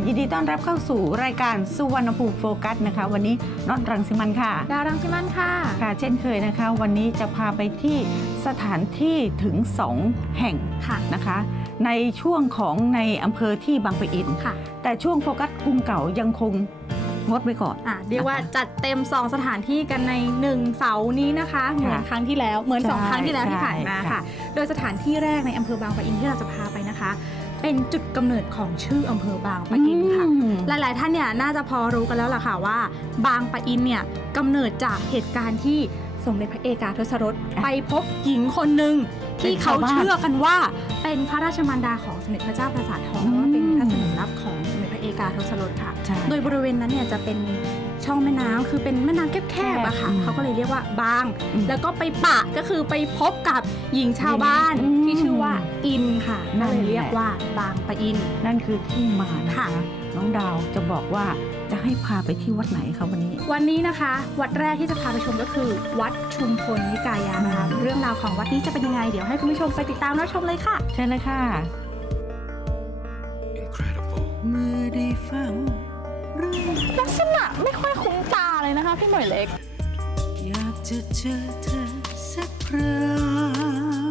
วัสดีค่ะยินดีต้อนรับเข้าสู่รายการสุวรรณภูมิโฟกัสนะคะ วันนี้น็อตรังสิมันค่ะ ดาวรังสิมันค่ะ ค่ะเช่นเคยนะคะ วันนี้จะพาไปที่สถานที่ถึง 2 แห่งค่ะนะคะ ในช่วงของในอำเภอที่บางปะอินค่ะ แต่ช่วงโฟกัสกรุงเก่ายังคงงดไว้ก่อนอะเรียกว่าจัดเต็ม 2 สถานที่กันใน 1 เสาร์นี้นะคะ เหมือนครั้งที่แล้วเหมือนใช่2ครั้งที่แล้วที่ผ่านมาใช่ค่ะค่ะ โดยสถานที่แรกในอำเภอบางปะอินที่เราจะพาไปนะคะ เป็นจุดกำเนิดของชื่ออำเภอบางปะอินค่ะ อืม หลาย ๆ ท่านเนี่ยน่าจะพอรู้กันแล้วล่ะค่ะว่า บางปะอินเนี่ยกำเนิดจากเหตุการณ์ที่สมเด็จพระเอกาทศรสอะไปพบหญิงคนหนึ่งที่เขาเป็นชาวบ้านเชื่อกันว่าเป็นพระราชมารดาของสมเด็จพระเจ้าประสาททองอืม แล้วก็เป็นพระสนมรับของสมเด็จพระเอกาทศรสค่ะ ใช่ โดยบริเวณนั้นเนี่ยจะเป็น ช่องแม่น้ำคือเป็นแม่น้ำแคบๆอะค่ะ อืมเขาก็เลยเรียกว่าบาง อืมแล้วก็ไปปะก็คือไปพบกับหญิงชาวบ้านอืมที่ชื่อว่าอินค่ะนั่ก็นเลยเรียกแหละว่าบางปะอิน นั่นคือที่มานะคะค่ะน้องดาวจะบอกว่าจะให้พาไปที่วัดไหนคะวันนี้ วันนี้นะคะ วัดแรกที่จะพาไปชมก็คือ วัดชุมพลนิกายานะคะอืม เรื่องราวของวัดนี้จะเป็นยังไงเดี๋ยวให้คุณผู้ชมไปติดตามรับชมเลยค่ะเชิญเลยค่ะ Incredible. เมื่อได้ฟังเรื่อง ลักษณะไม่ค่อยคุ้นตาเลยนะคะ พี่หมวยเล็ก อยากจะเจอเธอสักครั้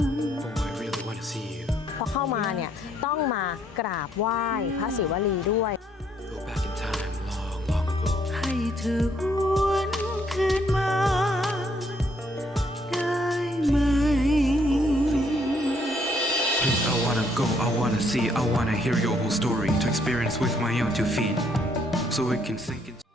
ง Oh, I really want to see you. พอเข้ามาเนี่ยต้องมากราบไหว้พระศิวลีด้วย Go back in time long, long ago. ให้เธอหวนคืนมา ได้ไหม Please, I wanna go, I wanna see, I wanna hear your whole story to experience with my own two feet. So we can sink into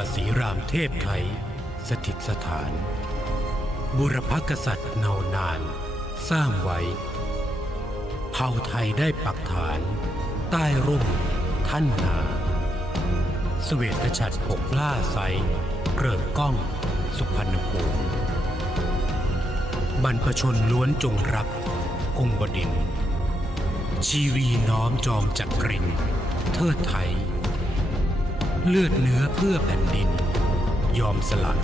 าสีรามเทพไทย สถิตสถาน บุรพกษัตริย์เนานาน สร้างไว้ เผ่าไทยได้ปักฐาน ใต้ร่มท่านนาเสวตฉัตรปกล่าไซเกริกก้องสุพรรณภูมิบรรพชนล้วนจงรักองค์บดินชีวีน้อมจอมจักรินเทิดไทย เลือดเนื้อเพื่อแผ่นดิน ยอมสละ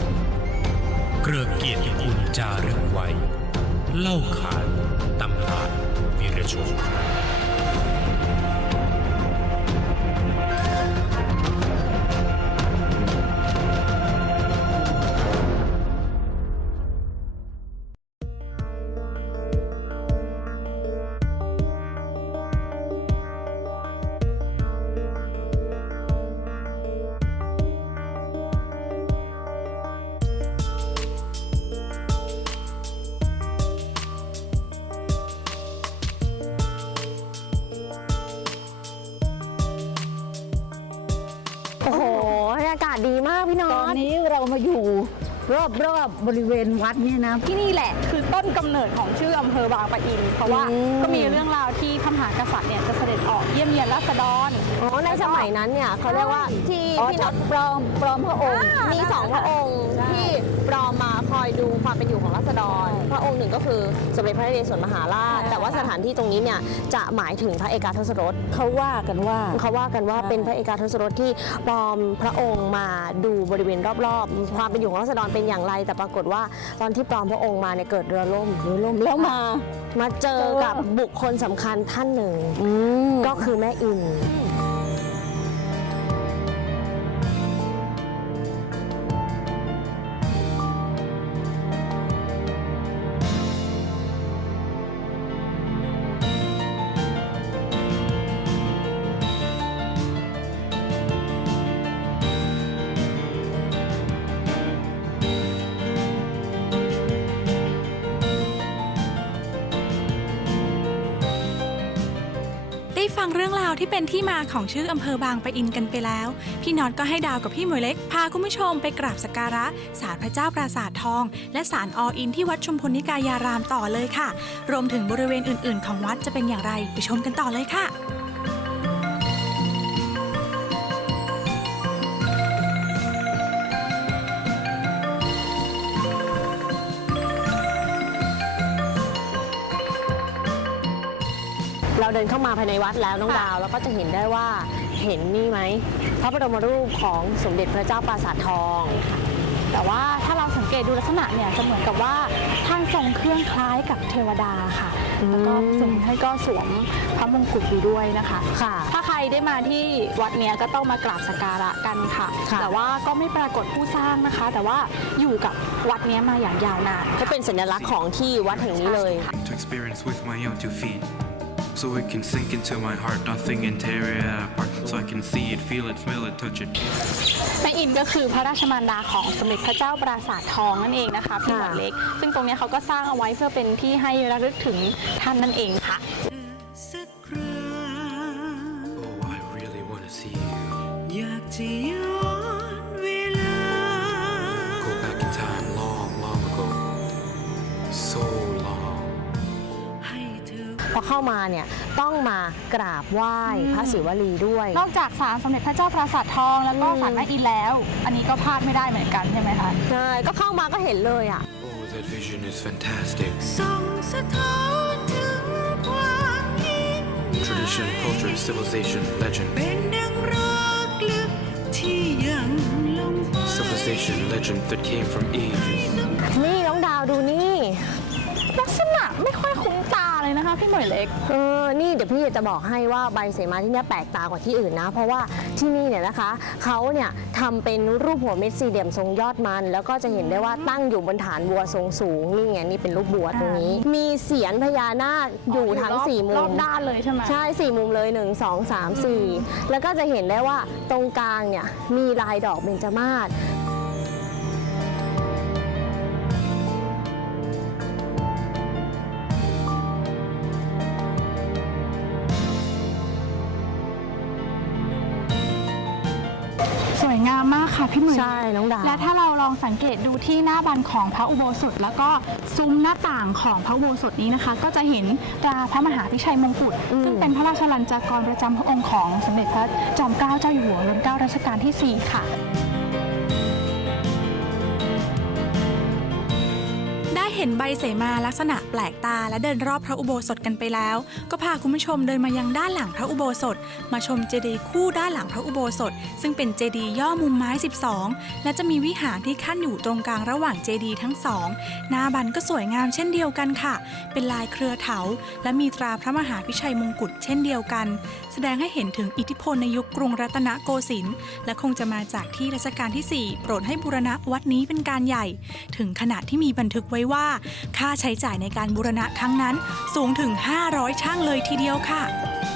เกลือเกียรติคุณจารึกไว้ เล่าขานตำนานวีรชน มาอยู่รอบรอบๆบริเวณวัดนี่นะ ที่นี่แหละคือต้นกำเนิดของชื่ออำเภอบางปะอิน เพราะว่าอืม ก็มีเรื่องราวที่พระมหากษัตริย์เนี่ยจะเสด็จออกเยี่ยมเยียนราษฎร อ๋อในสมัยนั้นเนี่ยเขาเรียกว่าที่อ๋อพี่น็อตปลอมปลอมพระองค์มีสองพระองค์ใช่ ที่ปลอมมาคอยดูความเป็นอยู่ของรา ษฎร พระองค์หนึ่งก็คือสมเด็จพระนเรศวรมหาราช แต่ว่าสถานที่ตรงนี้เนี่ยจะหมายถึงพระเอกาทศรสเขาว่ากันว่าเขาว่ากันว่าใช่เป็นพระเอกาทศรสที่ปลอมพระองค์มาดูบริเวณรอบๆ ความเป็นอยู่ของราษฎรเป็นอย่างไร แต่ปรากฏว่าตอนที่ปลอมพระองค์มาเนี่ยเกิดเรือล่มเรือล่มแล้วมา มาเจอเจอกับบุคคลสำคัญท่านหนึ่งอืมก็คือแม่อิน มาของชื่ออำเภอบางปะอินกันไปแล้ว พี่น็อตก็ให้ดาวกับพี่หมวยเล็ก พาคุณผู้ชมไปกราบสักการะศาลพระเจ้าปราสาททอง และศาลออินที่วัดชุมพลนิกายารามต่อเลยค่ะ รวมถึงบริเวณอื่น ๆ ของวัดจะเป็นอย่างไรไปชมกันต่อเลยค่ะ เราเดินเข้ามาภายในวัดแล้วน้องดาว แล้วก็จะเห็นได้ว่าเห็นนี่ไหมพระบรมรูปของสมเด็จพระเจ้าปราสาททอง แต่ว่าถ้าเราสังเกตดูลักษณะเนี่ยจะเหมือนกับว่าท่านทรงเครื่องคล้ายกับเทวดาค่ะอืมแล้วก็ซึ่งท่านก็สวมพระมงกุฎอยู่ด้วยนะคะ ค่ะ ถ้าใครได้มาที่วัดเนี้ยก็ต้องมากราบสักการะกันค่ะ ค่ะ แต่ว่าก็ไม่ปรากฏผู้สร้างนะคะ แต่ว่าอยู่กับวัดเนี้ยมาอย่างยาวนาน ก็เป็นสัญลักษณ์ของที่วัดแห่งนี้เลย to experience with my own two feet. So it can sink into my heart, nothing and tear it apart. So I can see it, feel it, smell it, touch it. แม่อินก็คือพระราชมารดาของสมเด็จพระเจ้าปราสาททองนั่นเองนะคะพี่หมวดเล็ก ซึ่งตรงเนี้ยเขาก็สร้างเอาไว้เพื่อเป็นที่ให้ระลึกถึงท่านนั่นเองค่ะ เข้ามาเนี่ยต้องมากราบไหว้พระศิวลีด้วย นอกจากศาลสมเด็จพระเจ้าปราสาททองแล้วก็อืมศาลแม่อินแล้ว อันนี้ก็พลาดไม่ได้เหมือนกันใช่ไหมคะ ใช่ก็เข้ามาก็เห็นเลยอะ Oh, that vision is fantastic. ส่องสะท้อนถึงความยิ่งใหญ่ Tradition, culture, civilization, legend. เป็นดังรักลึกที่ยังลงไป Civilization, legend that came from ages. นี่น้องดาวดูนี่ ลักษณะไม่ค่อยคุ้นตา เลยนะคะพี่หมวยเล็ก เออ นี่เดี๋ยวพี่จะบอกให้ว่าใบเสมาที่เนี่ยแปลกตากว่าที่อื่นนะ เพราะว่าที่นี่เนี่ยนะคะเขาเนี่ยทำเป็นรูปหัวเม็ดสี่เหลี่ยมทรงยอดมัน แล้วก็จะเห็นได้ว่าตั้งอยู่บนฐานบัวทรงสูงนี่ไงนี่เป็นรูปบัวตรงนี้ มีเสียนพญานาคอยู่ทั้งรบสี่มุรอมบด้านเลยใช่ไหม ใช่สี่มุมเลย 1 2 3 4 แล้วก็จะเห็นได้ว่าตรงกลางเนี่ยมีลายดอกเบญจมาศ วยงามมากค่ะพี่หมวยใช่น้องดาว และถ้าเราลองสังเกตดูที่หน้าบันของพระอุโบสถ แล้วก็ซุ้มหน้าต่างของพระอุโบสถนี้นะคะ ก็จะเห็นตราพระมหาพิชัยมงกุฎอืมซึ่งเป็นพระราชลัญจากรประจำพระองค์ของสมเด็จพระจอมเกล้าเจ้าอยู่หัวรัชกาลรัชกาลที่ 4 ค่ะ เห็นใบเสมาลักษณะแปลกตาและเดินรอบพระอุโบสถกันไปแล้ว ก็พาคุณผู้ชมเดินมายังด้านหลังพระอุโบสถ มาชมเจดีย์คู่ด้านหลังพระอุโบสถ ซึ่งเป็นเจดีย์ย่อมุมไม้ 12 และจะมีวิหารที่ขั้นอยู่ตรงกลางระหว่างเจดีย์ทั้งสองหน้าบันก็สวยงามเช่นเดียวกันค่ะ เป็นลายเครือเถา และมีตราพระมหาพิชัยมงกุฎเช่นเดียวกัน แสดงให้เห็นถึงอิทธิพลในยุคกรุงรัตนโกสินทร์และคงจะมาจากที่รัชกาลที่ 4 โปรดให้บูรณะวัดนี้เป็นการใหญ่ ถึงขนาดที่มีบันทึกไว้ว่าค่าใช้จ่ายในการบูรณะครั้งนั้นสูงถึง 500 ช่างเลยทีเดียวค่ะแ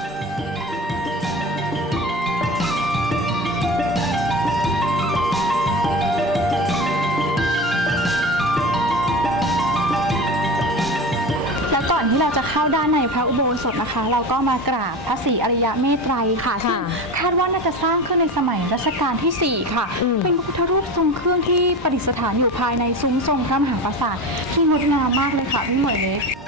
ละาจะเข้าด้านในพระอุโบสถนะคะ เราก็มากราบพระศรีอริยเมตไตรค่ะค่ะซึ่งคาดว่าน่าจะสร้างขึ้นในสมัยรัชกาลที่ 4 ค่ะ อืม เป็นพระพุทธรูปทรงเครื่องที่ประดิษฐานอยู่ภายในซุ้มทรงพระมหาปราสาทที่งดงามมากเลยค่ะพี่หมวยเล็ก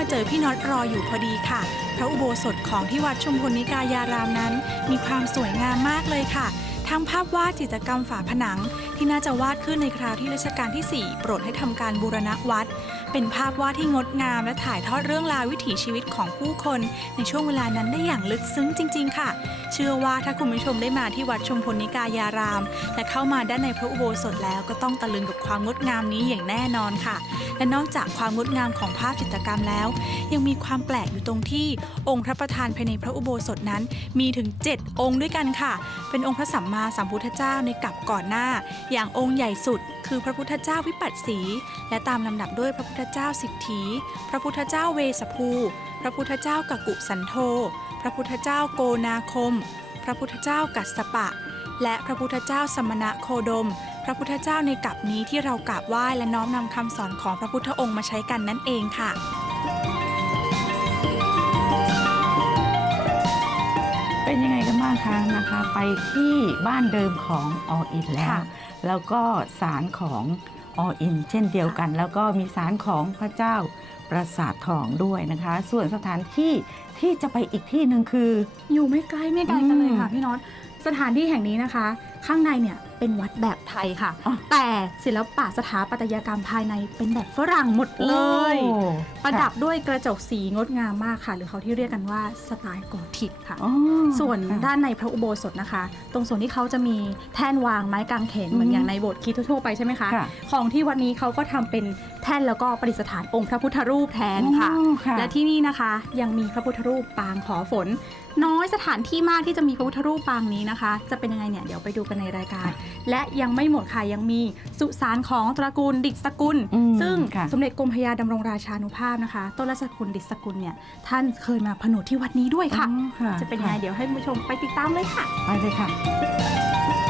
มาเจอพี่น็อตรออยู่พอดีค่ะ พระอุโบสถของที่วัดชมพลนิกายารามนั้น มีความสวยงามมากเลยค่ะ ทั้งภาพวาดจิตรกรรมฝาผนัง ที่น่าจะวาดขึ้นในคราวที่รัชกาลที่ 4 โปรดให้ทำการบูรณะวัด เป็นภาพวาดที่งดงามและถ่ายทอดเรื่องราววิถีชีวิตของผู้คน ในช่วงเวลานั้นได้อย่างลึกซึ้งจริง ๆ ค่ะ เชื่อว่าถ้าคุณผู้ชมได้มาที่วัดชมพลนิกายาราม และเข้ามาด้านในพระอุโบสถแล้วก็ต้องตะลึงกับความงดงามนี้อย่างแน่นอนค่ะ และนอกจากความงดงามของภาพจิตรกรรมแล้ว ยังมีความแปลกอยู่ตรงที่ องค์พระประธานภายในพระอุโบสถนั้น มีถึง 7 องค์ด้วยกันค่ะ เป็นองค์พระสัมมามาสัมพุทธเจ้าในกับก่อนหน้า อย่างองค์ใหญ่สุดคือพระพุทธเจ้าวิปัสสี และตามลำดับด้วยพระพุทธเจ้าสิทธี พระพุทธเจ้าเวสภู พระพุทธเจ้ากกุสันโธ พระพุทธเจ้าโกนาคม พระพุทธเจ้ากัสสปะ และพระพุทธเจ้าสมณะโคดม พระพุทธเจ้าในกับนี้ที่เรากราบไหว้และน้อมนำคำสอนของพระพุทธองค์มาใช้กันนั่นเองค่ะเป็นยังไงกันบ้างคะนะคะ ไปที่บ้านเดิมของออินแล้วค่ะ แล้วก็ศาลของออินเช่นเดียวกัน แล้วก็มีศาลของพระเจ้าปราสาททองด้วยนะคะ ส่วนสถานที่ที่จะไปอีกที่หนึ่งคือ อยู่ไม่ไกลไม่ไกลกันเลยค่ะอืมพี่น็อตสถานที่แห่งนี้นะคะ ข้างในเนี่ย เป็นวัดแบบไทยค่ะ อ๋อ แต่ศิลปะสถาปัตยกรรมภายในเป็นแบบฝรั่งหมดเลย โอ้ประดับด้วยกระจกสีงดงามมากค่ะ หรือเขาที่เรียกกันว่าสไตล์กอธิกค่ะ อ๋อส่วนค่ะ ด้านในพระอุโบสถนะคะ ตรงส่วนที่เขาจะมีแท่นวางไม้กางเขนเหมือนอืมอย่างในโบสถ์คริดทั่วๆไปใช่ไหมคะ ค่ะ ของที่วันนี้เขาก็ทำเป็นแท่นแล้วก็ประดิษฐานองค์พระพุทธรูปแทนค่ะ อ๋อค่ะ และที่นี่นะคะยังมีพระพุทธรูปปางขอฝนน้อยสถานที่มากที่จะมีพระพุทธรูปปางนี้นะคะ จะเป็นยังไงเนี่ยเดี๋ยวไปดูกันในรายการ และยังไม่หมดค่ะยังมีสุสานของตระกูลดิษฐกุล อืมซึ่งค่ะ สมเด็จกรมพระยาดำรงราชานุภาพนะคะ ต้นราชกุลดิษฐกุลเนี่ยท่านเคยมาผนวดที่วัดนี้ด้วยค่ะ อ๋อค่ะจะเป็นยังไงเดี๋ยวให้คุณผู้ชมไปติดตามเลยค่ะ ไปเลยค่ะมาถึงที่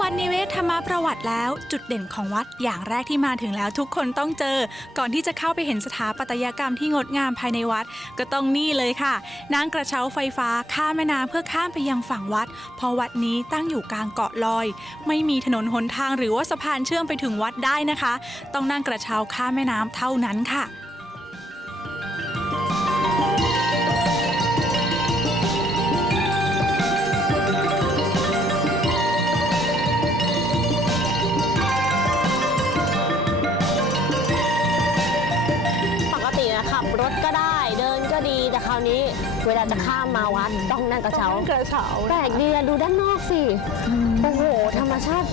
วัดนิเวศธรรมประวัติแล้ว จุดเด่นของวัดอย่างแรกที่มาถึงแล้วทุกคนต้องเจอ ก่อนที่จะเข้าไปเห็นสถาปัตยกรรมที่งดงามภายในวัด ก็ต้องนี่เลยค่ะนั่งกระเช้าไฟฟ้าข้ามแม่น้ำเพื่อข้ามไปยังฝั่งวัด เพราะวัดนี้ตั้งอยู่กลางเกาะลอย ไม่มีถนนหนทางหรือว่าสะพานเชื่อมไปถึงวัดได้นะคะ ต้องนั่งกระเช้าข้ามแม่น้ำเท่านั้นค่ะ เวลาจะข้ามมาวัดต้องนั่งกระเช้า กระเช้าแปลกดีอะดูด้านนอกสิ โอ้โห ธรรมชาติ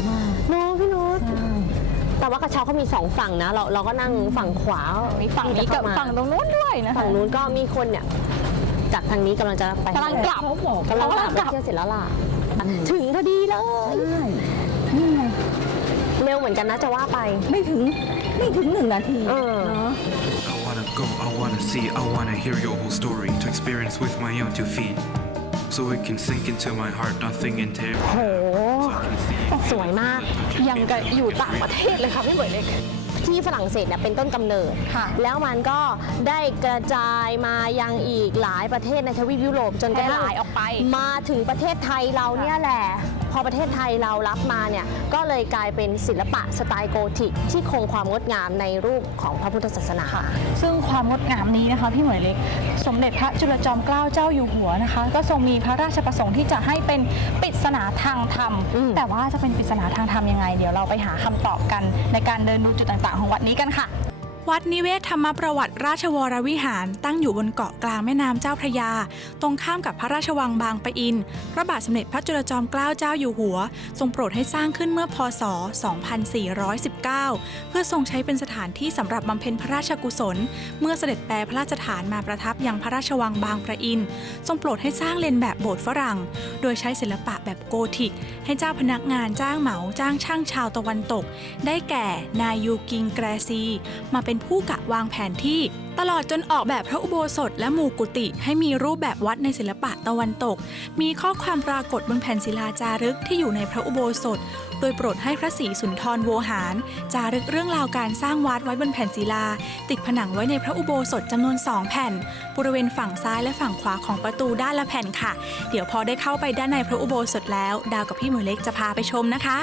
โน้พี่นุชแต่ว่ากระเช้าเขามีสองฝั่งนะ เราเราก็นั่งฝั่งขวาฝั่งนี้กับฝั่งตรงนู้นด้วยนะคะฝั่งนู้นก็มีคนเนี่ยจากทางนี้กำลังจะไปกำลังกลับกำลังกลับกำลังกลับไปเที่ยวเสร็จแล้วล่ะ ถึงพอดีเลยนี่ไงเร็วเหมือนกันนะจะว่าไป ไม่ถึงไม่ถึงหนึ่งนาทีเออเนาะ I wanna go, I wanna see, I wanna hear your whole story to experience with my own two feet. So it can sink into my heart, nothing in terror. โห So I can see and ส feel วย it มาก touching me. ยังกับอยู่ต่างประเทศเลยค่ะพี่เหมยเล็ก ที่ฝรั่งเศสเนี่ยเป็นต้นกำเนิด ค่ะแล้วมันก็ได้กระจายมายังอีกหลายประเทศในทวีปยุโรปจนกระทั่งแพร่หลายออกไป มาถึงประเทศไทยเราเนี่ยแหละ พอประเทศไทยเรารับมาเนี่ยก็เลยกลายเป็นศิลปะสไตล์โกธิกที่คงความงดงามในรูปของพระพุทธศาสนาซึ่งความงดงามนี้นะคะพี่เหมยเล็ก สมเด็จพระจุลจอมเกล้าเจ้าอยู่หัวนะคะ ก็ทรงมีพระราชประสงค์ที่จะให้เป็นปริศนาทางธรรมอืมแต่ว่าจะเป็นปริศนาทางธรรมยังไง เดี๋ยวเราไปหาคำตอบกันในการเดินดูจุดต่างๆ ของวัดนี้กันค่ะ วัดนิเวศธรรมประวัติราชวรวิหารตั้งอยู่บนเกาะกลางแม่น้ำเจ้าพระยา ตรงข้ามกับพระราชวังบางปะอิน พระบาทสมเด็จพระจุลจอมเกล้าเจ้าอยู่หัว ทรงโปรดให้สร้างขึ้นเมื่อพศ 2419 เพื่อทรงใช้เป็นสถานที่สำหรับบำเพ็ญพระราชกุศล เมื่อเสด็จแปรพระราชฐานมาประทับยังพระราชวังบางปะอิน ทรงโปรดให้สร้างเลนแบบโบสถ์ฝรั่ง โดยใช้ศิลปะแบบโกธิก ให้เจ้าพนักงานจ้างเหมาจ้างช่างชาวตะวันตก ได้แก่นายยูกิงแกรซี มาเป็นผู้กะวางแผนที่ ตลอดจนออกแบบพระอุโบสถและหมู่กุฏิให้มีรูปแบบวัดในศิลปะตะวันตก มีข้อความปรากฏบนแผ่นศิลาจารึกที่อยู่ในพระอุโบสถ โดยโปรดให้พระศรีสุนทรโวหาร จารึกเรื่องราวการสร้างวัดไว้บนแผ่นศิลา ติดผนังไว้ในพระอุโบสถจำนวนสองแผ่น บริเวณฝั่งซ้ายและฝั่งขวาของประตูด้านละแผ่นค่ะ เดี๋ยวพอได้เข้าไปด้านในพระอุโบสถแล้ว ดาวกับพี่หมือเล็กจะพาไปชมนะคะ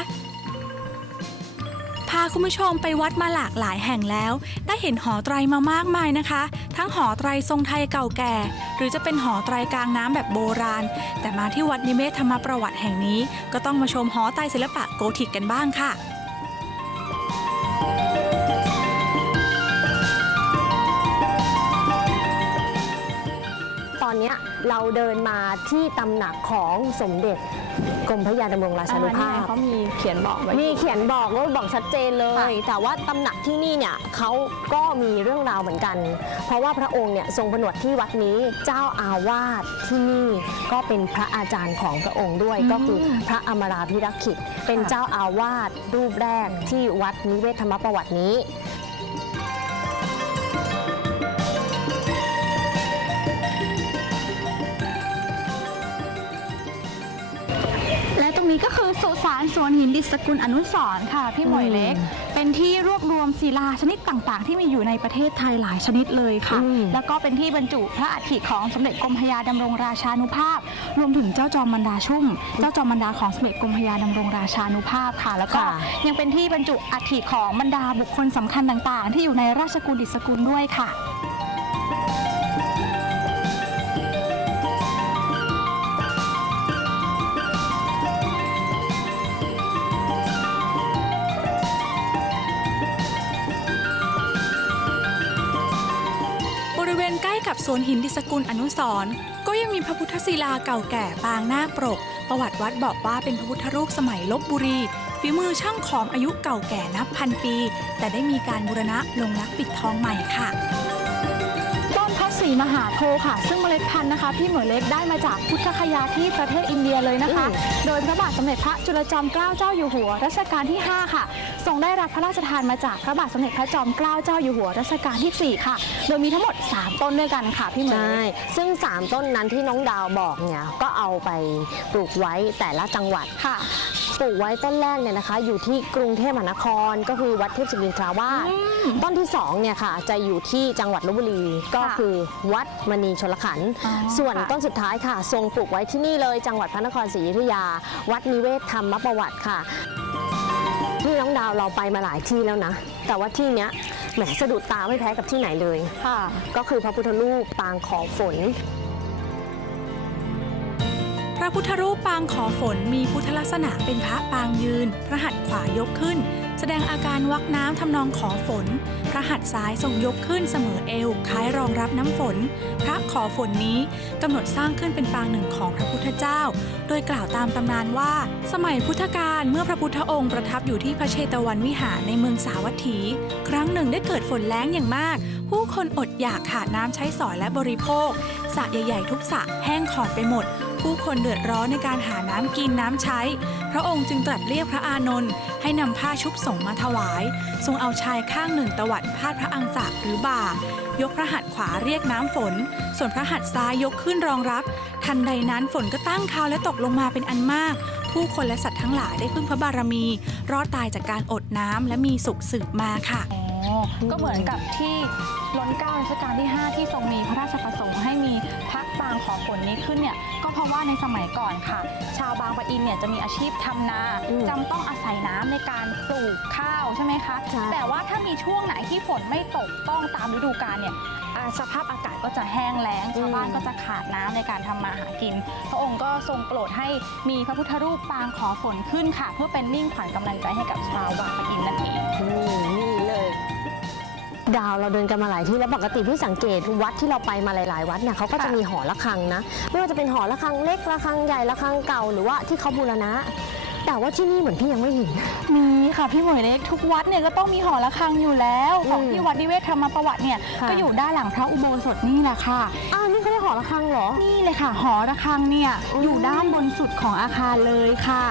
พาคุณผู้ชมไปวัดมาหลากหลายแห่งแล้ว ได้เห็นหอไตรมามากมายนะคะ ทั้งหอไตรทรงไทยเก่าแก่ หรือจะเป็นหอไตรกลางน้ำแบบโบราณ แต่มาที่วัดนิเมศธรรมประวัติแห่งนี้ ก็ต้องมาชมหอไตรศิลปะโกธิกกันบ้างค่ะ เนี้ยเราเดินมาที่ตำหนักของสมเด็จกรมพระยาดำรงราชานุภาพ เขามีเขียนบอกไว้ มีเขียนบอกว่าบอกชัดเจนเลย แต่ว่าตำหนักที่นี่เนี่ยเขาก็มีเรื่องราวเหมือนกัน เพราะว่าพระองค์เนี่ยทรงผนวดที่วัดนี้เจ้าอาวาสที่นี่ก็เป็นพระอาจารย์ของพระองค์ด้วย ก็คือพระอมราพิรักขิตเป็นเจ้าอาวาสรูปแรกที่วัดนิเวศธรรมประวัตินี้ นี้ก็คือสุสานสวนหินดิสกุลอนุสรณ์ค่ะ พี่หมวยเล็ก เป็นที่รวบรวมศิลาชนิดต่างๆ ที่มีอยู่ในประเทศไทยหลายชนิดเลยค่ะ อืม แล้วก็เป็นที่บรรจุพระอัฐิของสมเด็จกรมพระยาดำรงราชานุภาพ รวมถึงเจ้าจอมบรรดาชุ่ม เจ้าจอมบรรดาของสมเด็จกรมพระยาดำรงราชานุภาพค่ะ แล้วก็ยังเป็นที่บรรจุอัฐิของบรรดาบุคคลสำคัญต่างๆ ที่อยู่ในราชกุลดิสกุลด้วยค่ะ วนหินดิสกุลอนุสรณ์ก็ยังมีพระพุทธศิลาเก่าแก่ปางนาคปรก ประวัติวัดบอกว่าเป็นพระพุทธรูปสมัยลบบุรีฝีมือช่างขอมอายุเก่าแก่นับพันปี แต่ได้มีการบูรณะลงรักปิดทองใหม่ค่ะ ระศรีมหาโพธิ์ค่ะ ซึ่งเมล็ดพันธุ์นะคะ พี่เหมยเล็กได้มาจากพุทธคยาที่ประเทศอินเดียเลยนะคะ โดยพระบาทสมเด็จพระจุลจอมเกล้าเจ้าอยู่หัวรัชกาลที่ 5 ค่ะทรงได้รับพระราชทานมาจากพระบาทสมเด็จพระจอมเกล้าเจ้าอยู่หัวรัชกาลที่ 4 ค่ะ โดยมีทั้งหมด 3 ต้นด้วยกันค่ะพี่เหมยใช่เล็กซึ่ง 3 ต้นนั้นที่น้องดาวบอกเนี่ยก็เอาไปปลูกไว้แต่ละจังหวัดค่ะ ปลูกไว้ต้นแรกเนี่ยนะคะ อยู่ที่กรุงเทพมหานคร ก็คือวัดเทพศิรินทราวาสต้นที่2เนี่ยค่ะจะอยู่ที่จังหวัดลบบุรีก็ค่ะคือวัดมณีชลขันธ์อ๋อส่วนค่ะต้นสุดท้ายค่ะ ทรงปลูกไว้ที่นี่เลยจังหวัดพระนครศรีอยุธยา วัดนิเวศธรรมประวัติค่ะที่น้องดาวเราไปมาหลายที่แล้วนะ แต่ว่าที่เนี้ยแหมสะดุดตาไม่แพ้กับที่ไหนเลยค่ะก็คือพระพุทธรูปปางขอฝนพ ระพุทธรูปปางขอฝนมีพุทธลักษณะเป็นพระปางยืน พระหัตถ์ขวายกขึ้น แสดงอาการวักน้ำทำนองขอฝน พระหัตถ์ซ้ายทรงยกขึ้นเสมอเอวคล้ายรองรับน้ำฝน พระขอฝนนี้กำหนดสร้างขึ้นเป็นปางหนึ่งของพระพุทธเจ้า โดยกล่าวตามตำนานว่า สมัยพุทธกาลเมื่อพระพุทธองค์ประทับอยู่ที่พระเชตวันวิหารในเมืองสาวัตถี ครั้งหนึ่งได้เกิดฝนแล้งอย่างมาก ผู้คนอดอยากขาดน้ำใช้สอยและบริโภคสระใหญ่ ๆ ทุกสระแห้งขอดไปหมด ผู้คนเดือดร้อนในการหาน้ำกินน้ำใช้ พระองค์จึงตรัสเรียกพระอานนท์ให้นำผ้าชุบสงมาถวาย ทรงเอาชายข้างหนึ่งตวัดพาดพระอังสะหรือบ่า ยกพระหัตถ์ขวาเรียกน้ำฝน ส่วนพระหัตถ์ซ้ายยกขึ้นรองรับ ทันใดนั้นฝนก็ตั้งคาวและตกลงมาเป็นอันมาก ผู้คนและสัตว์ทั้งหลายได้พึ่งพระบารมี รอดตายจากการอดน้ำและมีสุขสืบมาค่ะก็เหมือนกับที่ล้นเกล้ารัชกาลที่ 5 ที่ทรงมีพระราชประสงค์ให้มีางขอฝนนี้ขึ้นเนี่ยก็เพราะว่าในสมัยก่อนค่ะ ชาวบางปะอินเนี่ยจะมีอาชีพทำนาอืมจำต้องอาศัยน้ำในการปลูกข้าวใช่ไหมคะ ใช่ แต่ว่าถ้ามีช่วงไหนที่ฝนไม่ตกต้องตามฤดูกาลเนี่ยอ่าสภาพอากาศก็จะแห้งแล้งชาวบ้านก็จะขาดน้ำในการทำมาหากิน พระองค์ก็ทรงโปรดให้มีพระพุทธรูปปางขอฝนขึ้นค่ะ เพื่อเป็นมิ่งขวัญกำลังใจให้กับชาวบางปะอินนั่นเอง นี่นี่เลย ดาวเราเดินกันมาหลายที่แล้วปกติพี่สังเกตวัดที่เราไปมาหลาย ๆ วัดเนี่ยเขาก็จะค่ะมีหอระฆังนะ ไม่ว่าจะเป็นหอระฆังเล็กระฆังใหญ่ระฆังเก่าหรือว่าที่เขาบูรณะ แต่ว่าที่นี่เหมือนพี่ยังไม่เห็น มีค่ะพี่หมวยเล็กทุกวัดเนี่ยก็ต้องมีหอระฆังอยู่แล้วของอืมที่วัดนิเวศธรรมประวัติเนี่ยค่ะ ก็อยู่ด้านหลังพระอุโบสถนี่แหละค่ะ อ้าวนี่เขาเรียกหอระฆังเหรอ นี่เลยค่ะ หอระฆังเนี่ยอืม อยู่ด้านบนสุดของอาคารเลยค่ะ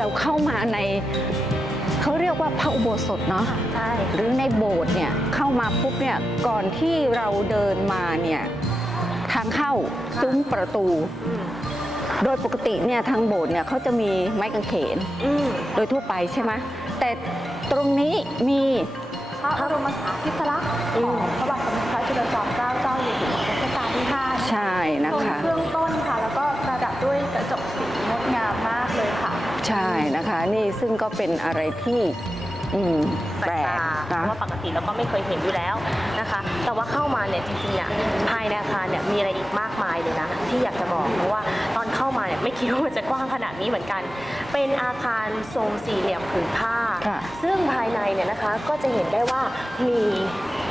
เราเข้ามาในเขาเรียกว่าพระอุโบสถเนาะใช่หรือในโบสถ์เนี่ยเข้ามาปุ๊บเนี่ยก่อนที่เราเดินมาเนี่ยทางเข้าซุ้มประตู โดยปกติเนี่ยทางโบสถ์เนี่ยเขาจะมีไม้กางเขนอืมโดยทั่วไปใช่ไหมแต่ตรงนี้มีพระบรมสารีริลักษณ์ของพระบาทสมเด็จพระจุลจอมเกล้าเจ้าอยู่หัวรัชกาลที่ห้าใช่นะทรงคะเครื่องต้นค่ะ แล้วก็ประดับด้วยกระจกสีงดงามมากเลยค่ะ ใช่นะคะ นี่ซึ่งก็เป็นอะไรที่อืมแปลกตาเพนะ ราะว่าปกติเราก็ไม่เคยเห็นอยู่แล้วนะคะ แต่ว่าเข้ามาเนี่ยจริงๆเนี่ยายในอาคารเนี่ยมีอะไรอีกมากมายเลยนะที่อยากจะบอกเพราะว่าตอนเข้ามาเนี่ยไม่คิดว่ามันจะกว้างขนาดนี้เหมือนกัน เป็นอาคารทรงสี่เหลี่ยมผืนผ้าค่ะซึ่งภายในเนี่ยนะคะก็จะเห็นได้ว่ามี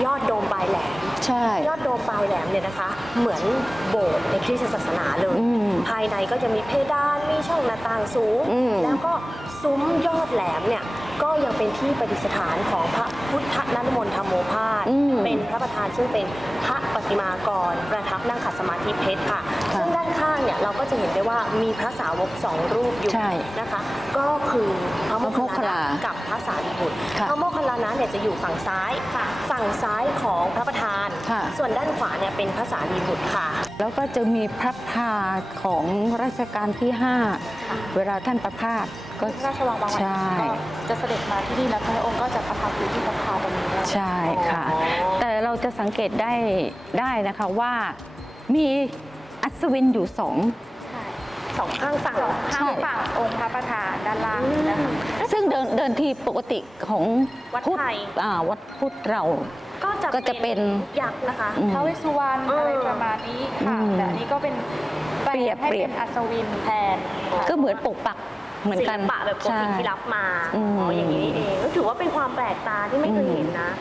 ยอดโดมปลายแหลมใช่ยอดโดมปลายแหลมเนี่ยนะคะ เหมือนโบสถ์ในคริสตศาสนาเลยอืมภายในก็จะมีเพดานมีช่องหน้าต่างสูงอืมแล้วก็ซุ้มยอดแหลมเนี่ยก็ยังเป็นที่ประดิษฐานของพระ พุทธนันมนธรรมโมพาสอืมเป็นพระประธานซึ่งเป็นพระปฏิมากร ประทับนั่งขัดสมาธิเพชรค่ะค่ะซึ่งด้านข้างเนี่ยเราก็จะเห็นได้ว่ามีพระสาวกสองรูปอยู่ใช่นะคะ ก็คือพระโมคพระโมคคัคัลลลาลานะกับพระสารีบุตรค่ะพระโมคคัลลานะเนี่ยจะอยู่ฝั่งซ้ายฝั่งซ้ายของพระประธาน ค่ะ ส่วนด้านขวาเนี่ยเป็นพระสารีบุตรค่ะ แล้วก็จะมีพระพาของรัชกาลที่ 5 เวลาท่านประพาส ก็พระราชวังบางวันใช่ก็จะเสด็จมาที่นี่แล้วพระองค์ก็จะประทับอยู่ที่พระพาตรงนี้ด้วยใช่ค่ะอ๋อแต่เราจะสังเกตได้ได้นะคะว่ามีอัศวินอยู่สองสองข้างฝั่งใช่ข้างฝั่งองค์พระประธานด้านล่างนะคะซึ่งเดินเดินที่ปกติของวัดพุทธไทยอ่าวัดพุทธเราก็จะก็จะเป็นยักษ์นะคะอืมท้าวเวสสุวรรณเออออะไรประมาณนี้ค่ะอืมแต่อันนี้ก็เป็นแปลเปรียบให้เปรีเป็ยบนอัศวินแทนค่ะก็เหมือนปกปัก เหมือนศิกัลนปะแบบปกติที่รับมาอืมอ๋ออย่างนี้นี่เองก็ถือว่าเป็นความแปลกตาที่ไม่เคยเห็นนะ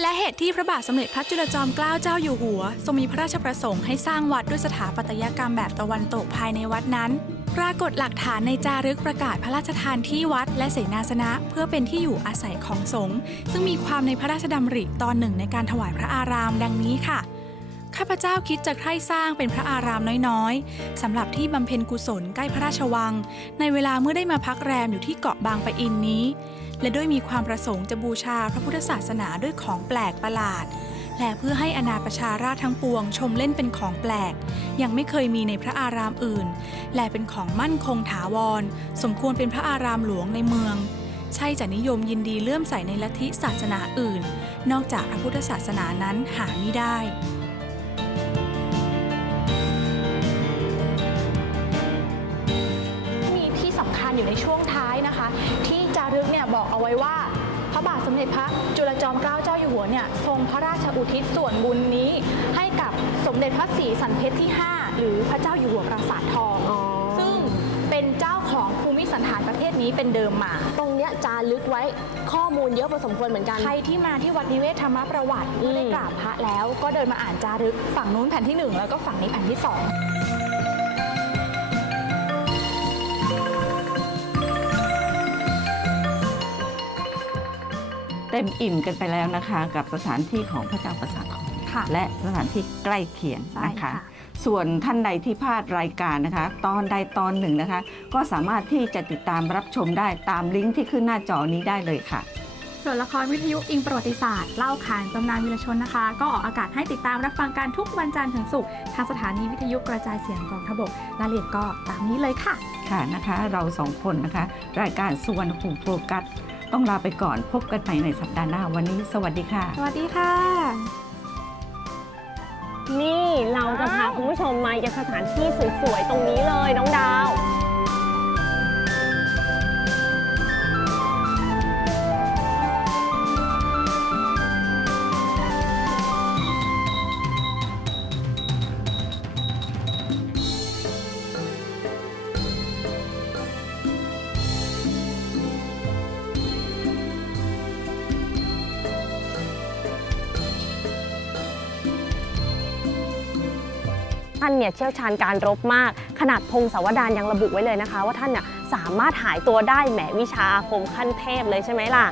และเหตุที่พระบาทสมเด็จพระจุลจอมเกล้าเจ้าอยู่หัว ทรงมีพระราชประสงค์ให้สร้างวัดด้วยสถาปัตยกรรมแบบตะวันตกภายในวัดนั้น ปรากฏหลักฐานในจารึกประกาศพระราชทานที่วัดและเสนาสนะ เพื่อเป็นที่อยู่อาศัยของสงฆ์ซึ่งมีความในพระราชดำริตอนหนึ่งในการถวายพระอารามดังนี้ค่ะ ข้าพเจ้าคิดจะใคร่สร้างเป็นพระอารามน้อยๆสำหรับที่บำเพ็ญกุศลใกล้พระราชวัง ในเวลาเมื่อได้มาพักแรมอยู่ที่เกาะบางปะอินนี้ และด้วยมีความประสงค์จะบูชาพระพุทธศาสนาด้วยของแปลกประหลาด และเพื่อให้อนาประชาราชทั้งปวงชมเล่นเป็นของแปลก ยังไม่เคยมีในพระอารามอื่น และเป็นของมั่นคงถาวร สมควรเป็นพระอารามหลวงในเมือง ใช่จะนิยมยินดีเลื่อมใสในลัทธิศาสนาอื่น นอกจากพระพุทธศาสนานั้นหาไม่ได้ คัญอยู่ในช่วงท้ายนะคะ ที่จารึกเนี่ยบอกเอาไว้ว่า พระบาทสมเด็จพระจุลจอมเกล้าเจ้าอยู่หัวเนี่ยทรงพระราชอุทิศส่วนบุญนี้ ให้กับสมเด็จพระศรีสันเพชรที่ 5 หรือพระเจ้าอยู่หัวปราสาททอง ซึ่งเป็นเจ้าของภูมิสันฐานประเทศนี้เป็นเดิมมา ตรงเนี้ยจารึกไว้ข้อมูลเยอะพอสมควรเหมือนกัน ใครที่มาที่วัดนิเวศธรรมประวัติมื่อได้กราบพระแล้ว ก็เดินมาอ่านจารึกฝั่งนู้นแผ่นที่ 1 แล้วก็ฝั่งนี้แผ่นที่ 2 ต็มอิ่มกันไปแล้วนะคะ กับสถานที่ของพระเจ้าประสาททองค่ะ และสถานที่ใกล้เคียงใช่นะคะ ค่ะ ส่วนท่านใดที่พลาดรายการนะคะ ตอนใดตอนหนึ่งนะคะ ก็สามารถที่จะติดตามรับชมได้ตามลิงก์ที่ขึ้นหน้าจอนี้ได้เลยค่ะ ส่วนละครวิทยุอิงประวัติศาสตร์เล่าขานตำนานวีรชนนะคะ ก็ออกอากาศให้ติดตามรับฟังกันทุกวันจันทร์ถึงศุกร์ทางสถานีวิทยุกระจายเสียงกองทพบกรายละเอียดก็ตามนี้เลยค่ะ ค่ะนะคะ เราสองคนนะคะ รายการสุวรรณภูมิโฟกัส ต้องลาไปก่อนพบกันใหม่ในสัปดาห์หน้าวันนี้ สวัสดีค่ะ สวัสดีค่ะ นี่เราจะพาคุณผู้ชมมายังสถานที่สวยๆ ตรงนี้เลยน้องดาว ท่านเนี่ยเชี่ยวชาญการรบมาก ขนาดพงศาวดารยังระบุไว้เลยนะคะ ว่าท่านเนี่ยสามารถหายตัวได้แหมวิชาอาคมขั้นเทพเลยใช่ไหมล่ะ